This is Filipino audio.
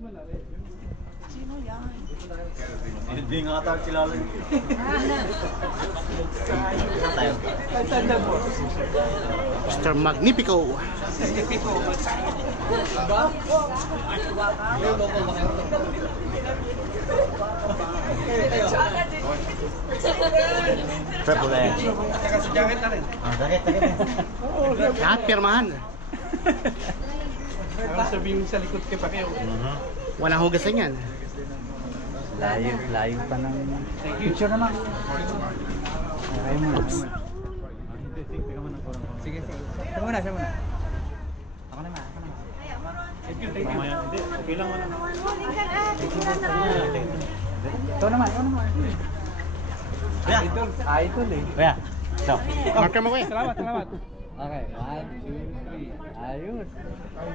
Sino yan? Hindi nga tayo kilala yun. Mr. Magnifico. Triple A. Kasi jacket na rin. Ah, jacket. Lahat pirmahan. Ang sabihin sa likod kay Pacquiao. Walang hugasan yan. Layo pa ng picture naman. Ay mo. Sige. Siya muna. Ako naman. Mamaya, hindi. Okay lang wala. Ito naman. Yeah. Idol eh. Kuya. So. Marka mo ko eh. Salamat. Okay, 1, 2, 3. Ayos.